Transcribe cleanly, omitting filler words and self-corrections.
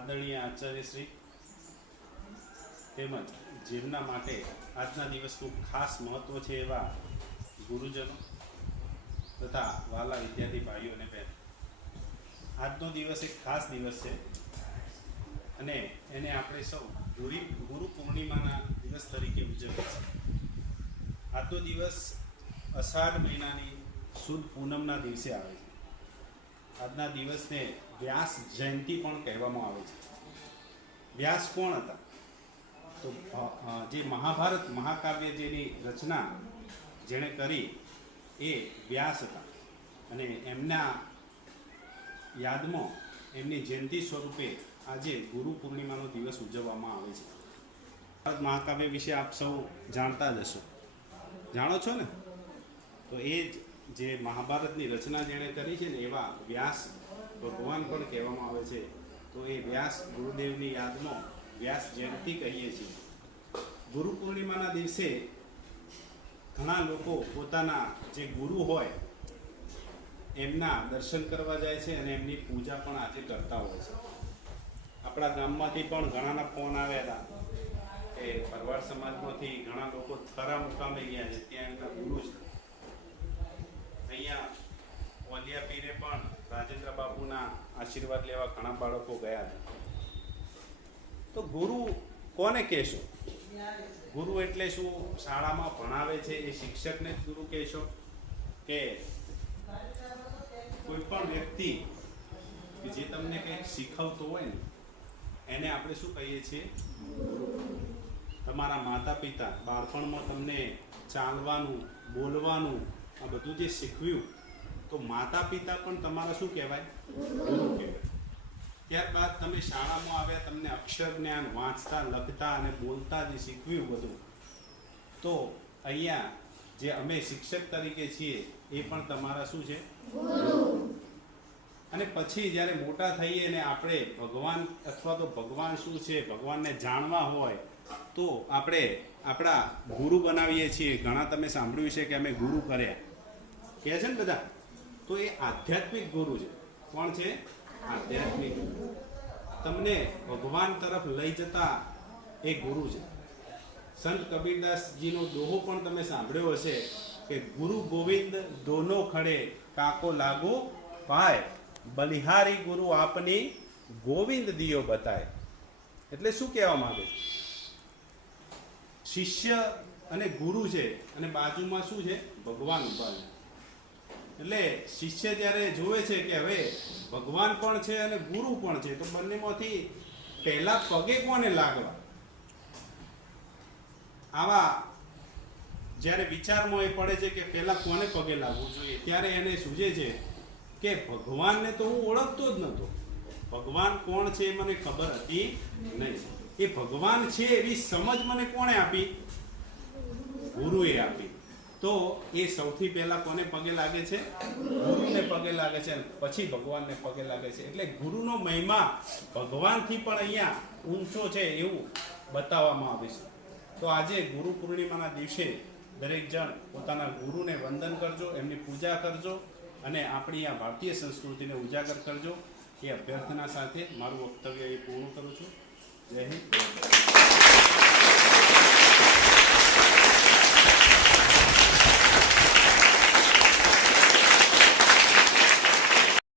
આદરણીય આચાર્યશ્રી તેમજ જેમના માટે આજના દિવસનું ખાસ મહત્વ છે એવા ગુરુજનો તથા વાલા વિદ્યાર્થી ભાઈઓ અને બહેનો, આજનો દિવસ એક ખાસ દિવસ છે અને એને આપણે સૌ ગુરુ પૂર્ણિમાના દિવસ તરીકે ઉજવીએ છીએ. આજનો દિવસ અષાઢ મહિનાની સુદ પૂનમના દિવસે આવે છે. આજના દિવસને વ્યાસ જયંતિ પણ કહેવામાં આવે છે. વ્યાસ કોણ હતા? તો જે મહાભારત મહાકાવ્ય જેની રચના જેણે કરી એ વ્યાસ હતા અને એમના યાદમાં એમની જયંતિ સ્વરૂપે આજે ગુરુ પૂર્ણિમાનો દિવસ ઉજવવામાં આવે છે. મહાભારત મહાકાવ્ય વિશે આપ સૌ જાણતા જ હશો, જાણો છો ને? તો એ જ જે મહાભારતની રચના જેણે કરી છે ને એવા વ્યાસ ભગવાન પણ કહેવામાં આવે છે. તો એ વ્યાસ ગુરુદેવની યાદમાં વ્યાસ જયંતિ કહીએ છીએ. ગુરુ પૂર્ણિમાના દિવસે ઘણા લોકો પોતાના જે ગુરુ હોય એમના દર્શન કરવા જાય છે અને એમની પૂજા પણ આજે કરતા હોય છે. આપણા ગામમાંથી પણ ઘણાના ફોન આવ્યા હતા કે ભરવાડ સમાજમાંથી ઘણા લોકો થરા મુકામે ગયા છે, ત્યાં એમના ગુરુ છે. અહીંયા ઓલિયા પીરે પણ રાજેન્દ્ર બાપુના આશીર્વાદ લેવા ઘણા બાળકો ગયા હતા. તો ગુરુ કોને કહેશો? ગુરુ એટલે શું? શાળામાં ભણાવે છે એ શિક્ષકને જ ગુરુ કહેશો કે કોઈ પણ વ્યક્તિ કે જે તમને કંઈક શીખવતો હોય ને એને આપણે શું કહીએ છીએ? તમારા માતા પિતા બાળપણમાં તમને ચાલવાનું, બોલવાનું આ બધું જે શીખવ્યું તો માતા પિતા પણ તમારા શું કહેવાય? ગુરુ કહેવાય. ત્યારબાદ તમે શાળામાં આવ્યા, તમને અક્ષર જ્ઞાન, વાંચતા, લખતા અને બોલતા જે શીખવ્યું બધું, તો અહીંયા જે અમે શિક્ષક તરીકે છીએ એ પણ તમારા શું છે? ગુરુ. અને પછી જ્યારે મોટા થઈએ ને આપણે ભગવાન અથવા તો ભગવાન શું છે ભગવાનને જાણવા હોય તો આપણે આપણા ગુરુ બનાવીએ છીએ. ઘણા તમે સાંભળ્યું છે કે અમે ગુરુ કર્યા કહે છે ને બધા. તો એ આધ્યાત્મિક ગુરુ છે. કોણ છે? આધ્યાત્મિક. તમને ભગવાન તરફ લઈ જતા એ ગુરુ છે. સંત કબીરદાસજીનો દોહો પણ તમે સાંભળ્યો હશે કે ગુરુ ગોવિંદ દોનો ખડે કાકો લાગો પાય, બલિહારી ગુરુ આપની ગોવિંદ દિયો બતાય. એટલે શું કહેવા માંગે છે? શિષ્ય અને ગુરુ છે અને બાજુમાં શું છે? ભગવાન ઉભા છે. એટલે શિષ્ય જ્યારે જોવે છે કે હવે ભગવાન પણ છે અને ગુરુ પણ છે, તો બંનેમાંથી પહેલા પગે કોને લાગવા? આવા જ્યારે વિચારમાં એ પડે છે કે પહેલા કોને પગે લાગવું જોઈએ, ત્યારે એને સૂઝે છે કે ભગવાનને તો હું ઓળખતો જ નહોતો. ભગવાન કોણ છે એ મને ખબર હતી નહીં. એ ભગવાન છે એવી સમજ મને કોણે આપી? ગુરુએ આપી. તો એ સૌથી પહેલા કોને પગે લાગે છે? ગુરુને પગે લાગે છે, પછી ભગવાનને પગે લાગે છે. એટલે ગુરુનો મહિમા ભગવાનથી પણ અહીંયા ઊંચો છે એવું બતાવવામાં આવે છે. તો આજે ગુરુ પૂર્ણિમાના દિવસે દરેક જણ પોતાના ગુરુને વંદન કરજો, એમની પૂજા કરજો અને આપણી આ ભારતીય સંસ્કૃતિને ઉજાગર કરજો. એ અભ્યર્થના સાથે મારું વક્તવ્ય એ પૂર્ણ કરું છું. જય હિન્દ.